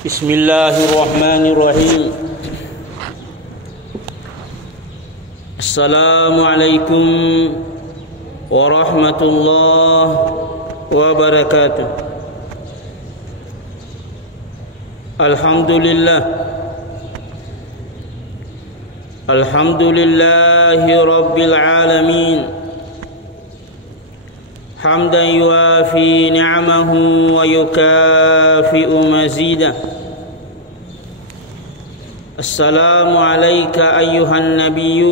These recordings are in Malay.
Bismillahirrahmanirrahim. Assalamualaikum warahmatullahi wabarakatuh. Alhamdulillahi rabbil alamin. حمدا يوافي نعمه ويكافئ مزيده. السلام عليك أيها النبي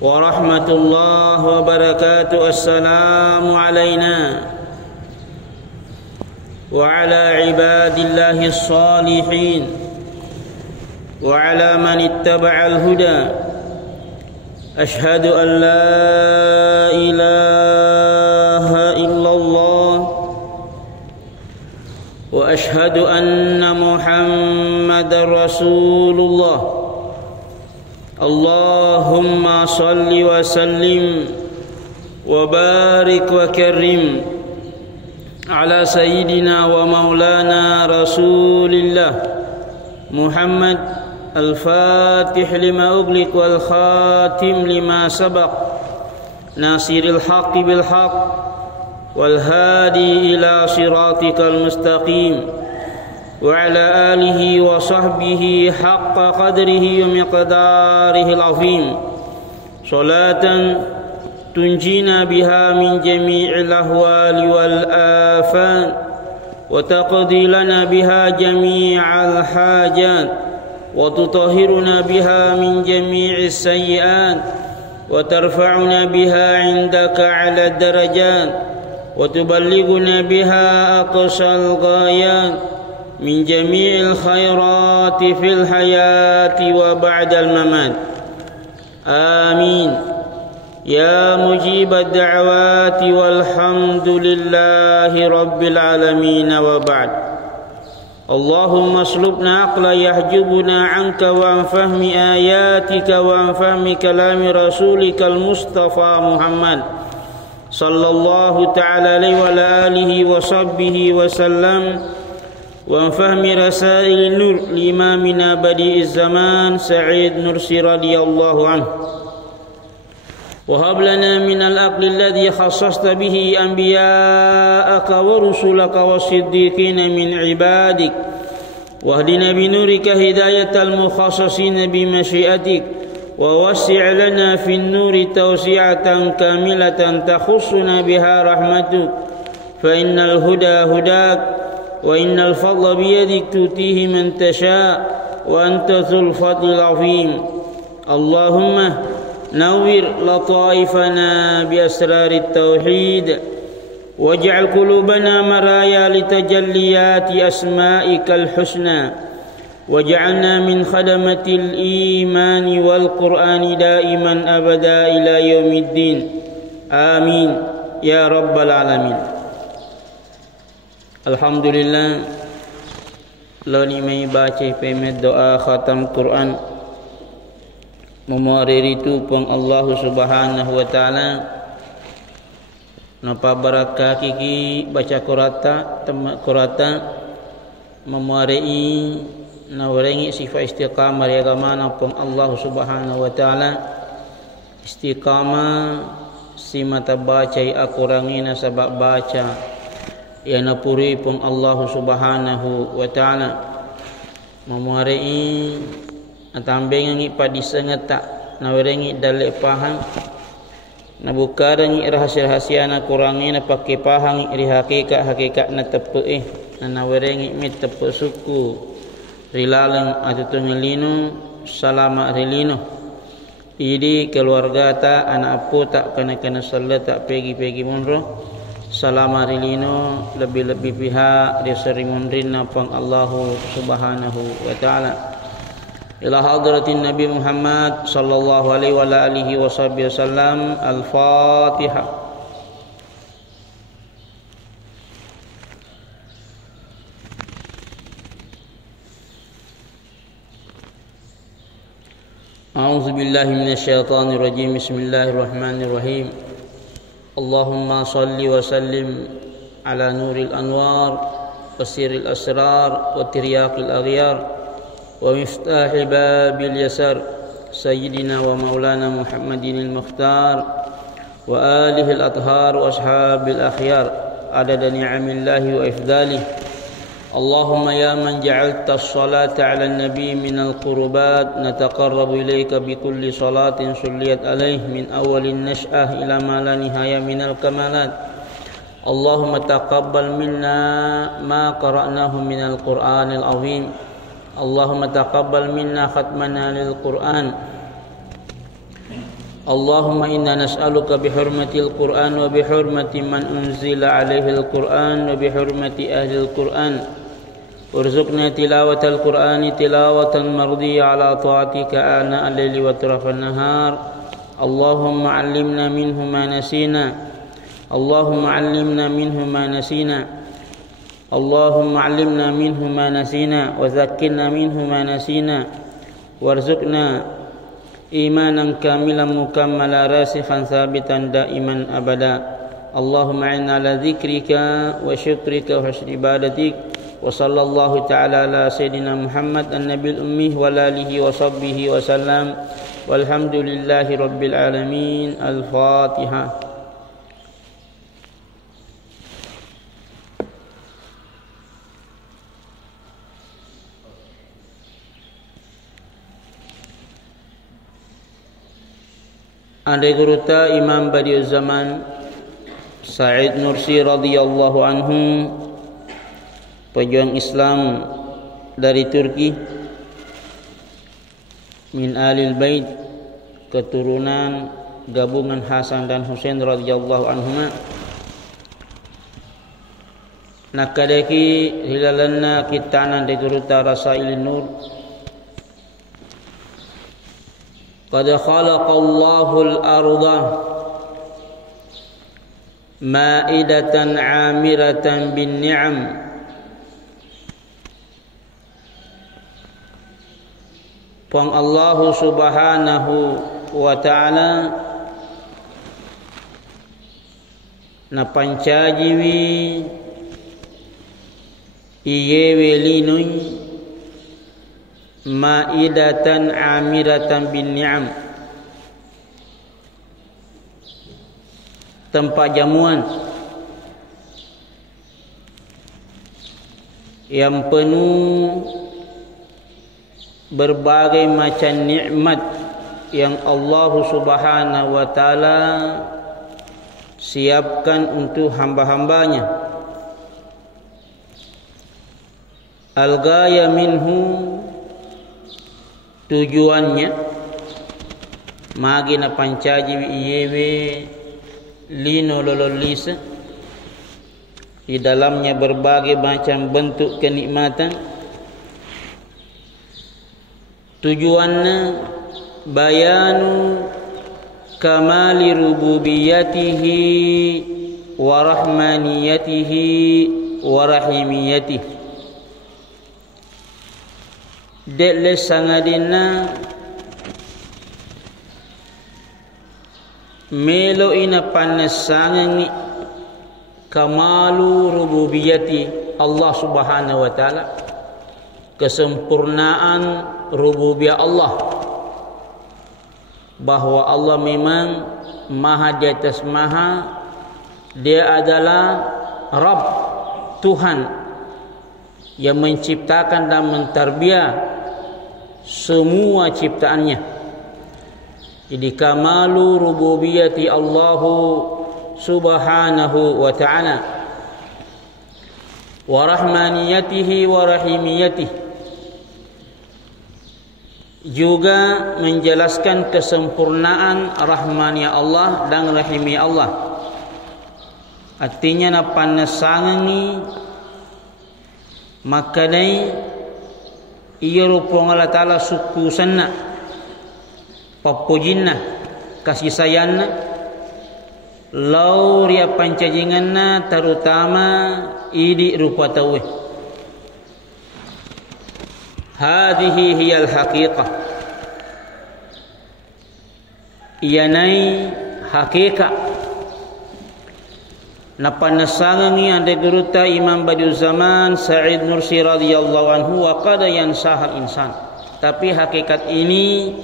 ورحمة الله وبركاته. السلام علينا وعلى عباد الله الصالحين وعلى من اتبع الهدى. أشهد أن لا إله إلا الله وأشهد أن محمدا رسول الله. اللهم صل وسلم وبارك وكرم على سيدنا ومولانا رسول الله محمد الفاتح لما أغلق والخاتم لما سبق ناصر الحق بالحق والهادي إلى صراطك المستقيم وعلى آله وصحبه حق قدره ومقداره العظيم. صلاة تنجينا بها من جميع الأهوال والآفات وتقضي لنا بها جميع الحاجات وتطهرنا بها من جميع السيئات وترفعنا بها عندك على الدرجات وتبلغنا بها أقصى الغايات من جميع الخيرات في الحياة وبعد الممات. آمين يا مجيب الدعوات والحمد لله رب العالمين. وبعد. اللهم اسلبنا عقلا يحجبنا عنك وعن فهم آياتك وعن فهم كلام رسولك المصطفى محمد صلى الله تعالى عليه وعلى آله وصحبه وسلم وعن فهم رسائل النور لإمامنا بديع الزمان سعيد نرسي رضي الله عنه. وهب لنا من العقل الذي خصصت به أنبياءك ورسلك والصديقين من عبادك واهدنا بنورك هداية المخصصين بمشيئتك ووسع لنا في النور توسعة كاملة تخصنا بها رحمتك فإن الهدى هداك وإن الفضل بيدك تؤتيه من تشاء وأنت ذو الفضل العظيم. اللهم نور لطائفنا بأسرار التوحيد واجعل قلوبنا مرايا لتجليات أسمائك الحسنى واجعلنا من خدمة الإيمان والقرآن دائما أبدا إلى يوم الدين. آمين يا رب العالمين. Alhamdulillah, lo ni mai baca pemet doa khatam Quran memuari itu pun Allah Subhanahu wa taala napa barakah kiki baca Qurata memuari na warengi sifat istiqamah ya gamana pun Allah Subhanahu wa taala istiqamah si mata baca akurangina sebab baca ya napuri pun Allah Subhanahu wa taala memuari atambengi padi sengetak nawerengi dalek pahang na bukarangi rahasia-rahasia na kurangi na pakai pahang ri hakikat na tepe na nawerengi mit tepe suku rilaleng atutun lino salama rilino idi keluarga ta anak apu tak kena salat tak pegi munro salama rilino lebih-lebih pihak dia sering munrin pang Allah Subhanahu wa taala ila hadratin Nabi Muhammad sallallahu alaihi wa alihi wasallam. Al-Fatihah. A'udzu billahi minasyaitonir rajim. Bismillahirrahmanirrahim. Allahumma salli wa sallim ala nuril anwar وسر الأسرار وترياق الأغيار ومفتاح باب اليسار سيدنا ومولانا محمد المختار وآله الأطهار وأصحاب الأخيار عدد نعم الله وإفضاله. اللهم يا من جعلت الصلاة على النبي من القربات نتقرب إليك بكل صلاة صليت عليه من أول النشأة إلى ما لا نهاية من الكمالات. اللهم تقبل منا ما قرأناه من القرآن العظيم. اللهم تقبل منا ختمنا للقرآن. اللهم إنا نسألك بحرمة القرآن وبحرمة من أنزل عليه القرآن وبحرمة أهل القرآن ارزقنا تلاوة القرآن تلاوة مرضية على طاعتك آناء الليل وأطراف النهار. اللهم علمنا منه ما نسينا. اللهم علمنا منه ما نسينا. اللهم علمنا منه ما نسينا وذكرنا منه ما نسينا وارزقنا إيمانا كاملا مكملا راسخا ثابتا دائما أبدا. اللهم أعنا على ذكرك وشكرك وحسن عبادتك. وصلى الله تعالى على سيدنا محمد النبي الأمي وعلى آله وصحبه وسلم والحمد لله رب العالمين. الفاتحة. Andai guruta Imam Badiuz Zaman Said Nursi radhiyallahu anhu, pejuang Islam dari Turki, min alil bait, keturunan gabungan Hasan dan Husain radhiyallahu anhuma. Nakadaki hilalanna kitana de guruta Rasailin Nur. Qad khalaqallahu al-arda ma'idatan 'amiratan bin ni'am Pang Allah subhanahu wa ta'ala na pancajiwi iyewe linun ma'idatan amiratan bin ni'am, tempat jamuan yang penuh berbagai macam nikmat yang Allah Subhanahu wa taala siapkan untuk hamba-hambanya. Al-ghaya minhu, tujuannya magi na pancaji iyewe lino lololisa, di dalamnya berbagai macam bentuk kenikmatan. Tujuannya bayanu kamali rububiyatihi wa rahmaniyatihi wa rahimiyatihi. Dele sangadina melo ina panasangi kamalu rububiyati Allah Subhanahu wa taala, kesempurnaan rububiyah Allah, bahwa Allah memang maha di atas maha. Dia adalah Rabb, Tuhan yang menciptakan dan mentarbiah semua ciptaannya. Jadi kamalu rububiyati Allah subhanahu wa ta'ala wa rahmaniyatihi wa rahimiyatihi, juga menjelaskan kesempurnaan rahmaniyah Allah dan rahimiyah Allah. Artinya na panasangi makadai iya rupong Allah Ta'ala suku sana papujinna kasih sayangna lau ria pancajinganna terutama idi rupa tauwe. Hadhihi hiyal haqiqah, iyanai hakikat napanasangani ande guruta Imam Badiul Zaman Sa'id Nursi radhiyallahu anhu wa qad yansahal insan. Tapi hakikat ini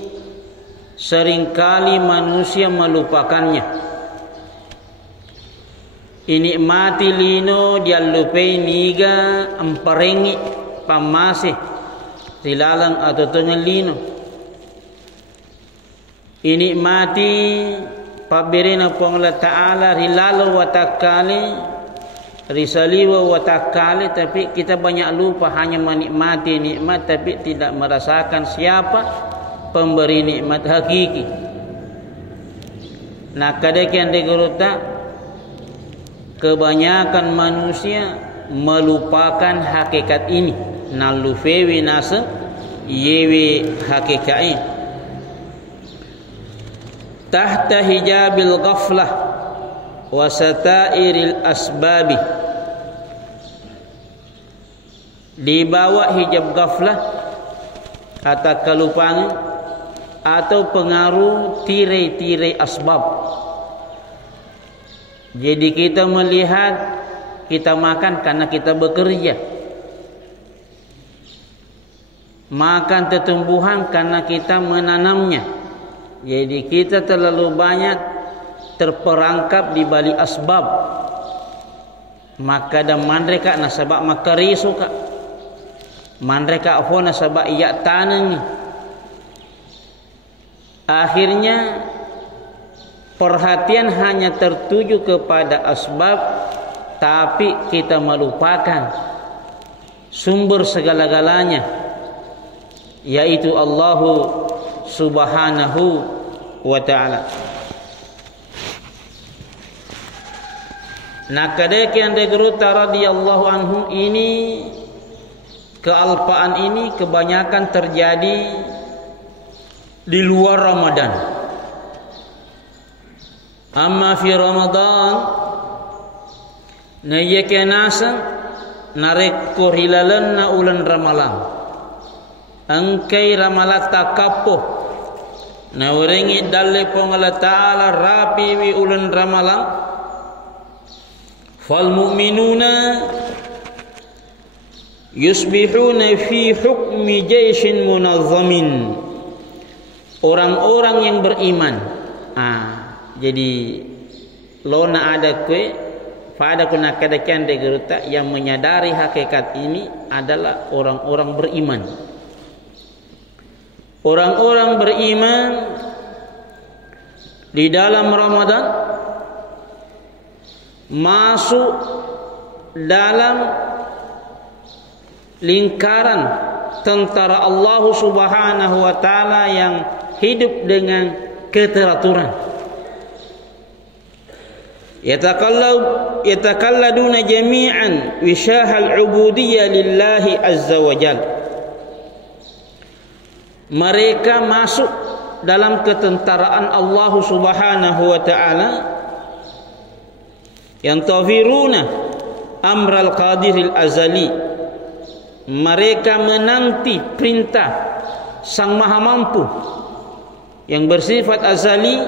seringkali manusia melupakannya. Ini mati lino dia lupai niga emparengi pamasih silalang atau tengelino. Ini mati pabirina Allah Ta'ala rilalo watakali risaliwa watakali, tapi kita banyak lupa hanya menikmati nikmat tapi tidak merasakan siapa pemberi nikmat hakiki. Nah kadekian deguruta kebanyakan manusia melupakan hakikat ini. Nalufewi nasa yewi hakikat ini. Tahta hijabil ghaflah wa satairil asbabi, di bawah hijab ghaflah kata kelupaan atau pengaruh tirai-tirai asbab. Jadi kita melihat kita makan karena kita bekerja, makan tumbuhan karena kita menanamnya. Jadi kita terlalu banyak terperangkap di balik asbab. Maka dan mandreka nasabak makarisu ka, mandreka afo nasabak iya tanang. Akhirnya perhatian hanya tertuju kepada asbab, tapi kita melupakan sumber segala-galanya, yaitu Allah Subhanahu wa ta'ala. Nah kadekian degeruta radhiyallahu anhu ini, kealpaan ini kebanyakan terjadi di luar Ramadan. Amma fi Ramadan na yake nasa narek ko hilalan na ulan ramalan angkay ramalat takapo na urengi dalle pong Allah Ta'ala rapi wi ulan ramalan. Fal mu'minuna yusbihuna fi hukmi jaishin munazzamin, orang-orang yang beriman. Jadi lona ada kue pada kuna kadakian degeruta yang menyadari hakikat ini adalah orang-orang beriman. Orang-orang beriman di dalam Ramadan masuk dalam lingkaran tentara Allah Subhanahu wa ta'ala yang hidup dengan keteraturan. Yatakalladuna jami'an wishahal ubudiyyah lillahi azza wa jal. Mereka masuk dalam ketentaraan Allah Subhanahu wa ta'ala, yang tawfiruna amral qadiril azali. Mereka menanti perintah Sang Maha Mampu yang bersifat azali,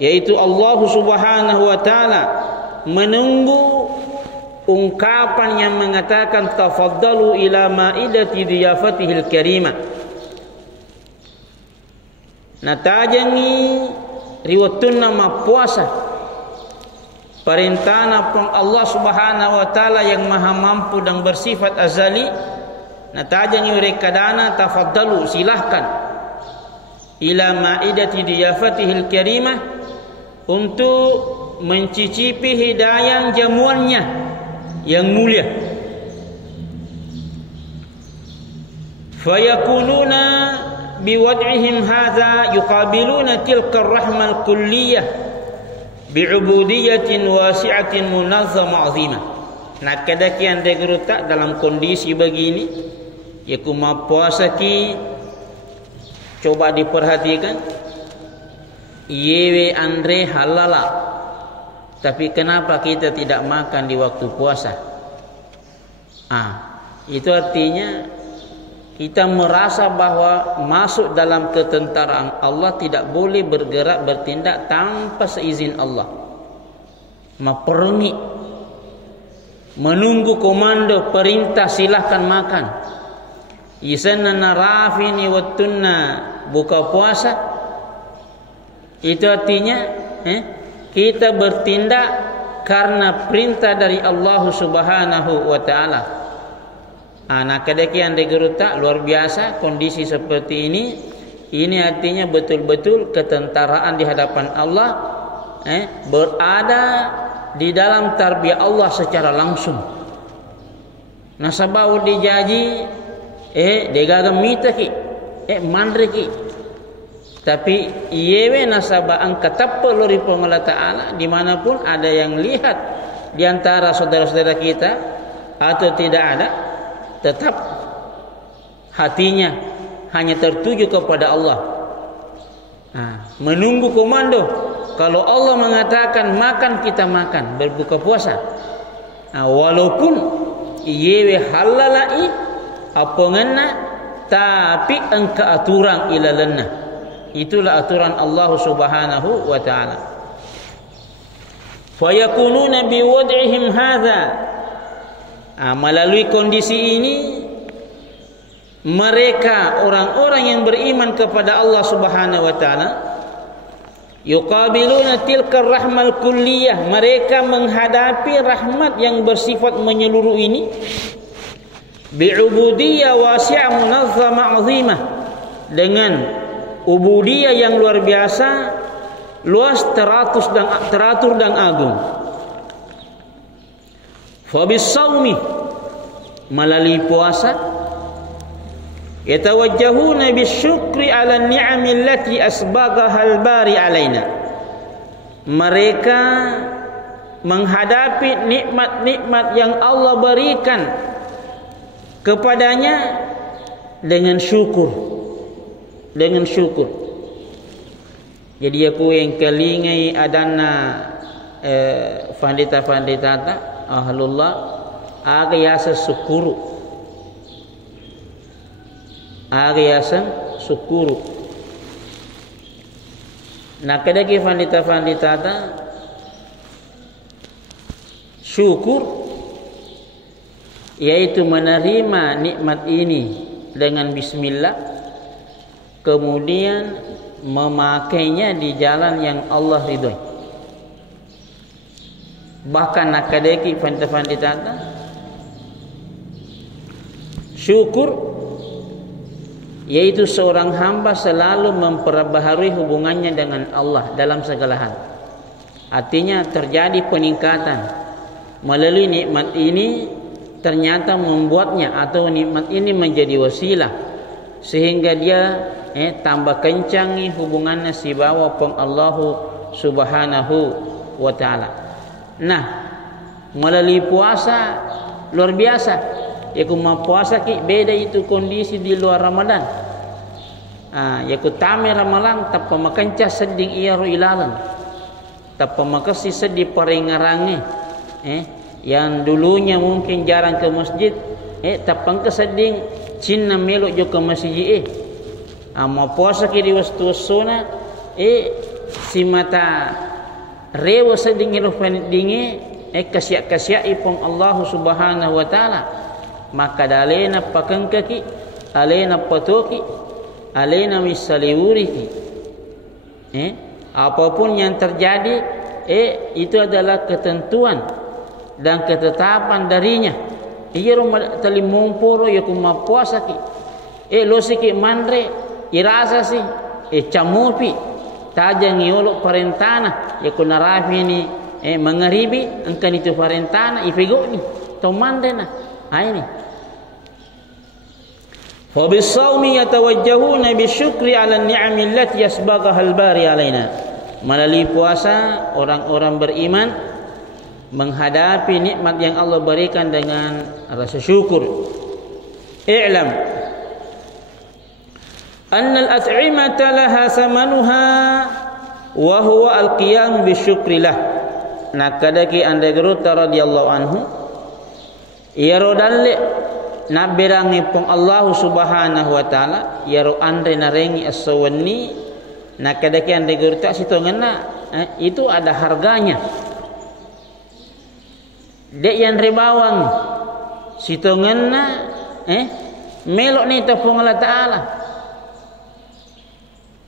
yaitu Allah Subhanahu wa ta'ala, menunggu ungkapan yang mengatakan tafaddalu ila ma'idati diyafatihil karimah. Natajangi riwatun nama puasa perintah Allah Subhanahu wa ta'ala yang maha mampu dan bersifat azali. Natajangi mereka dana tafaddalu, silahkan ila ma'idati diyafatihil karimah, untuk mencicipi hidayah jamuannya yang mulia. Fayakununa biwad'ihim hadza yuqabiluna tilka ar-rahmah al-kulliyah bi'ubudiyatin wasi'atin munazzamah 'azimah. Nah kadakian degerutak dalam kondisi begini, ya kuma puasa ki coba diperhatikan. Yewe andre halala, tapi kenapa kita tidak makan di waktu puasa? Itu artinya kita merasa bahwa masuk dalam ketentaraan Allah, tidak boleh bergerak bertindak tanpa seizin Allah. Meperengi menunggu komando perintah silahkan makan. Isanna narafini wattunna buka puasa. Itu artinya kita bertindak karena perintah dari Allah Subhanahu wa taala. Anak kedekian degeruta luar biasa kondisi seperti ini. Ini artinya betul-betul ketentaraan di hadapan Allah, berada di dalam tarbiyah Allah secara langsung. Nasabau dijaji degaga mita ki mandre ki. Tapi iyewe nasabah angkat tapel lori Allah Ta'ala dimanapun ada yang lihat di antara saudara-saudara kita atau tidak ada, tetap hatinya hanya tertuju kepada Allah. Menunggu komando. Kalau Allah mengatakan makan, kita makan, berbuka puasa. Walaupun iyewe halalai apa ngena, tapi engka aturan ila lana. Itulah aturan Allah Subhanahu wa taala. Fayakununa biwad'ihim hadza. Melalui kondisi ini mereka orang-orang yang beriman kepada Allah Subhanahu wa taala yuqabiluna tilka rahmal kulliyah, mereka menghadapi rahmat yang bersifat menyeluruh ini bi'ubudiyyah wasi'ah munazzamah 'azimah, dengan ubudiyah yang luar biasa, luas, teratur dan agung. Fa bis-shaumi, melalui puasa, yatawajjahuna bisyukri 'ala an-ni'ami allati asbaghaha al-bari 'alaina. Mereka menghadapi nikmat-nikmat yang Allah berikan kepadanya dengan syukur. Dengan syukur. Jadi aku yang kelingai adana pandita-pandita ahlullah agayasa syukuru. Agayasa syukuru. Nah, kadaki pandita-pandita syukur yaitu menerima nikmat ini dengan bismillah, kemudian memakainya di jalan yang Allah ridhoi. Bahkan nakadeki pandita-pandita syukur yaitu seorang hamba selalu memperbaharui hubungannya dengan Allah dalam segala hal. Artinya terjadi peningkatan melalui nikmat ini, ternyata membuatnya atau nikmat ini menjadi wasilah sehingga dia tambah kencangi hubungannya si bawa peng Allahu Subhanahu wa taala. Nah, melalui puasa luar biasa. Ya kuma puasa ki beda itu kondisi di luar Ramadan. Ya ku tame Ramadan tappa makanca seding iya ro ilalan. Tappa makasi sedih parengarange. Yang dulunya mungkin jarang ke masjid, tapang ke seding cinna melo jo ke masjid. Ama puasa ki di wastu-wastuna si mata rewo seding iro dinge kasya-kasya ipong Allah Subhanahu wa taala. Maka dalena pakengkaki, alena patoki, alena misaliwuriki. Apapun yang terjadi itu adalah ketentuan dan ketetapan darinya. Iya rumah tali mumpuro ya kuma puasa ki. Losiki mandre irasa si camupi tajang iolo parentana ya kuna rafi ni mengeribi engkan itu parentana ifego ni to mandena ini. Fa bis-shaumi yatawajjahuna bisyukri 'ala an-ni'ami allati yasbaghaha al-bari 'alaina. Melalui puasa orang-orang beriman menghadapi nikmat yang Allah berikan dengan rasa syukur. I'lam anna al-at'imata laha samanuha wa huwa al-qiyam bisyukrillah. Nakadaki andagrutta radhiyallahu anhu yaro dalle naberangi pong Allah Subhanahu wa taala yaro andre narengi as-sawanni nakadaki andagrutta situ ngena itu ada harganya. dek yang rebawang sitongenna melok ni tepung Allah Ta'ala.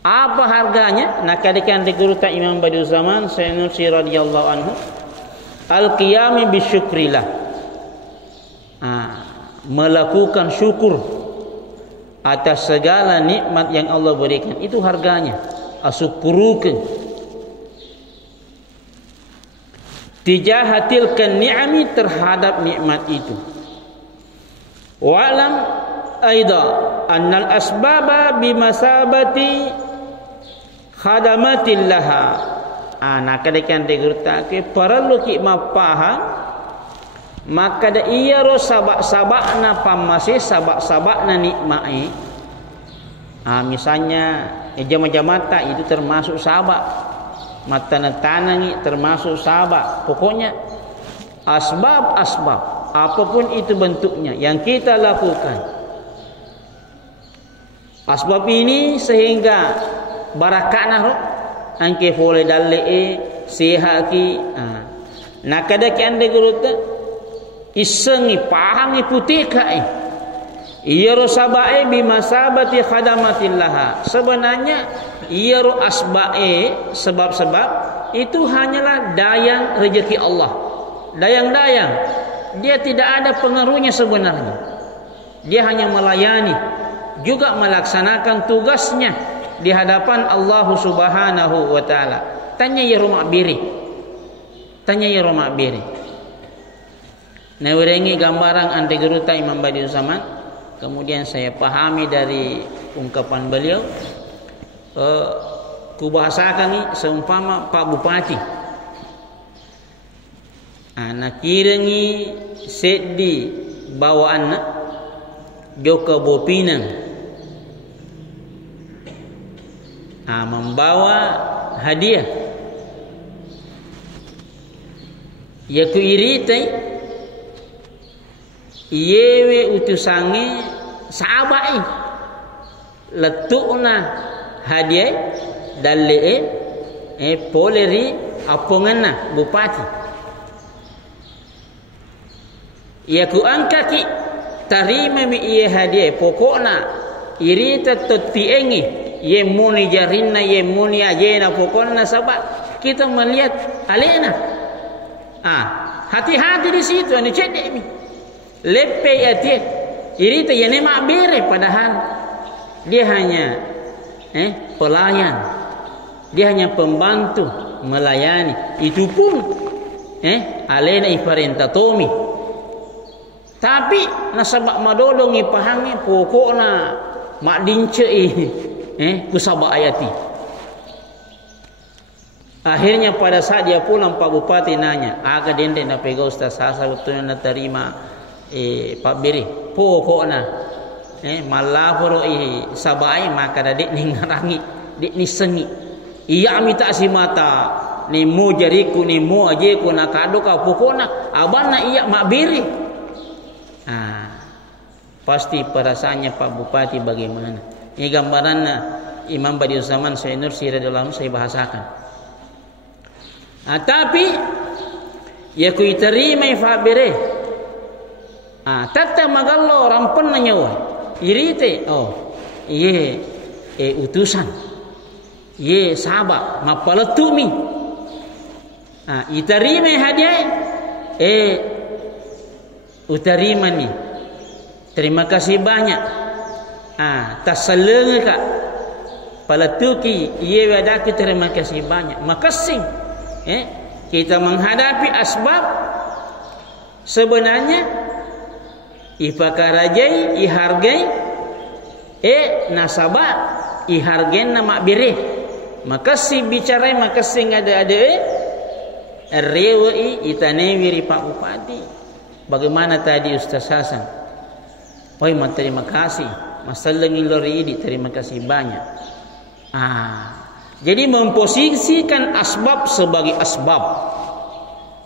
Apa harganya? Nak kadikan digurukan Imam Badiuzzzaman Sanusi radhiyallahu anhu, al-qiyami bisyukrillah, melakukan syukur atas segala nikmat yang Allah berikan. Itu harganya. Asyukurukan tijahatilkan ni'ami, terhadap nikmat itu. Wa'lam aida annal asbaba bimasabati khadamatillaha. Nak kadikan digurtake perlu ki mapaham maka da iya ro sabak-sabakna pamase sabak-sabakna nikmai. Misalnya jama-jamata itu termasuk sabak, mata tanangi termasuk sabak. Pokoknya asbab-asbab apapun itu bentuknya yang kita lakukan, asbab ini sehingga barakatna ro angke boleh dalle sehat ki. Nak kada kan de gurut isengi pahangi putih kai iya ro sabae bimasabati khadamatillah. Sebenarnya iya ro asbae sebab-sebab itu hanyalah dayang rezeki Allah, dayang-dayang. Dia tidak ada pengaruhnya sebenarnya. Dia hanya melayani, juga melaksanakan tugasnya di hadapan Allah Subhanahu wa taala. Tanya ya rumah biri. Tanya ya rumah biri. Nah, urengi gambaran ante geruta Imam Badiuzzzaman, kemudian saya pahami dari ungkapan beliau, kubahasakan ni seumpama Pak Bupati. Nak kirengi seddi bawaan joka bopinang, membawa hadiah. Ya ku iritai yewe utusange sahabai letukna hadiah dalle poleri aponganna bupati. Ya ku angkaki tarima mi iye hadiah pokokna irita totpiengi ye muni jarinna ye muni ajena pokokna sabab kita melihat alena. Hati-hati di situ ane cedek mi. Lepe atie irita ye nema bere, padahal dia hanya pelayan. Dia hanya pembantu melayani. Itu pun alena iparenta tomi. Tapi nasabak madodongi pahangi pokokna mak dincei kusaba ayati. Akhirnya pada saat dia pulang Pak Bupati nanya, aga dende na pega Ustaz Sasa betulnya na terima Pak Biri pokokna malaporo sabai maka dadik ni ngarangi dik ni sengi iya mi tak si mata ni mu jariku ni mu aje ku nak kado ka pokokna abana iya mak Biri. Pasti perasaannya Pak Bupati bagaimana. Ini gambarannya Imam Badiuzzzaman Sanusi radhiyallahu anhu saya bahasakan. Tapi ya ku terima Pak Biri. Tata magallo rampen nyawa irite ye utusan ye sahabat mapaletumi iterima hadiah utarima ni terima kasih banyak tasaleng ka paletuki ye wadaki terima kasih banyak makasih. Kita menghadapi asbab sebenarnya ipakarajai ihargai nasabah ihargai nama bire makasih bicara makasih ada rewai itanewiri Pak Bupati. Bagaimana tadi Ustaz Hasan? Terima kasih. Masalah ngilori ini terima kasih banyak. Jadi memposisikan asbab sebagai asbab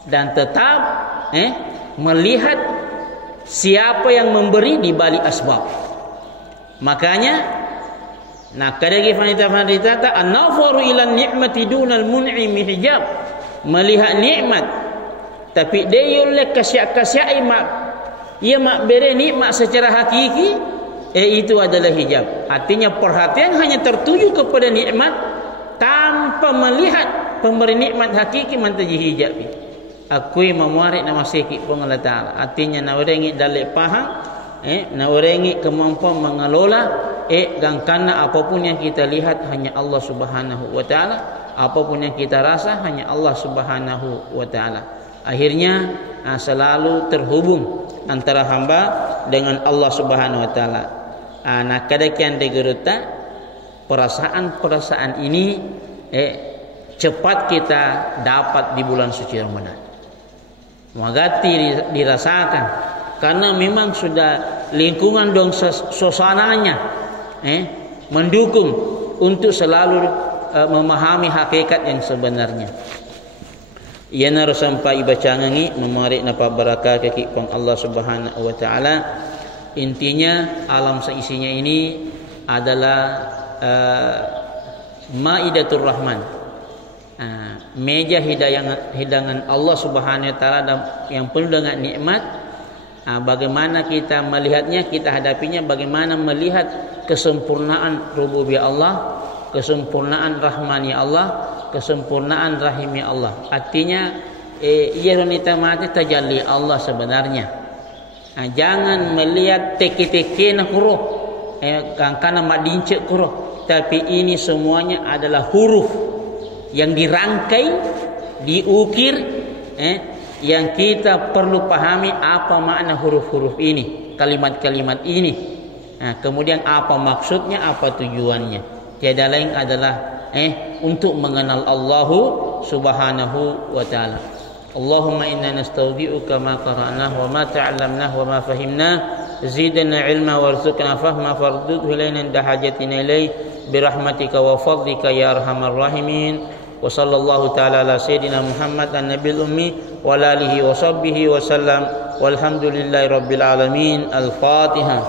dan tetap melihat siapa yang memberi di balik asbab. Makanya kadagi fanita ta an-nafaru ila ni'mati dunal mun'imi hijab. Melihat nikmat tapi dia oleh kasih mak ia mak beri nikmat secara hakiki, itu adalah hijab. Artinya perhatian hanya tertuju kepada nikmat tanpa melihat pemberi nikmat hakiki mantaji hijab. Akui memuarik nama sikit pun Allah Ta'ala. Artinya nawarengi dalek paham, nawarengi kemampuan mengelola, dan karena apapun yang kita lihat hanya Allah Subhanahu wa Ta'ala, apapun yang kita rasa hanya Allah Subhanahu wa Ta'ala. Akhirnya selalu terhubung antara hamba dengan Allah Subhanahu wa Ta'ala. Nah, kadang-kadang degeruta perasaan-perasaan ini cepat kita dapat di bulan suci Ramadan. Magati dirasakan karena memang sudah lingkungan dong suasananya mendukung untuk selalu memahami hakikat yang sebenarnya. Ia naru sampai baca ngangi memarik napa barakah kaki pang Allah Subhanahu wa Ta'ala. Intinya alam seisinya ini adalah Maidatur Rahman, meja hidangan Allah Subhanahu wa Ta'ala yang penuh dengan nikmat. Bagaimana kita melihatnya, kita hadapinya, bagaimana melihat kesempurnaan rububiyah Allah, kesempurnaan rahmani Allah, kesempurnaan rahimi Allah. Artinya ia wanita mati tajalli Allah sebenarnya. Jangan melihat teki-teki nak huruf, karena madincek huruf, tapi ini semuanya adalah huruf yang dirangkai, diukir, yang kita perlu pahami apa makna huruf-huruf ini, kalimat-kalimat ini. Kemudian apa maksudnya, apa tujuannya. Tiada lain adalah untuk mengenal Allah Subhanahu wa Ta'ala. Allahumma inna nastaudi'uka ma qara'nah wa ma ta'allamnah wa ma fahimnah, zidna ilma warzuqna fahma fardudhu ilayna inda hajatina ilayh birahmatika wa fadlika ya arhamar rahimin. Wa sallallahu ta'ala ala sayyidina Muhammad an-nabil ummi wa alihi wa sahbihi wa sallam walhamdulillahi rabbil alamin. Al-Fatihah.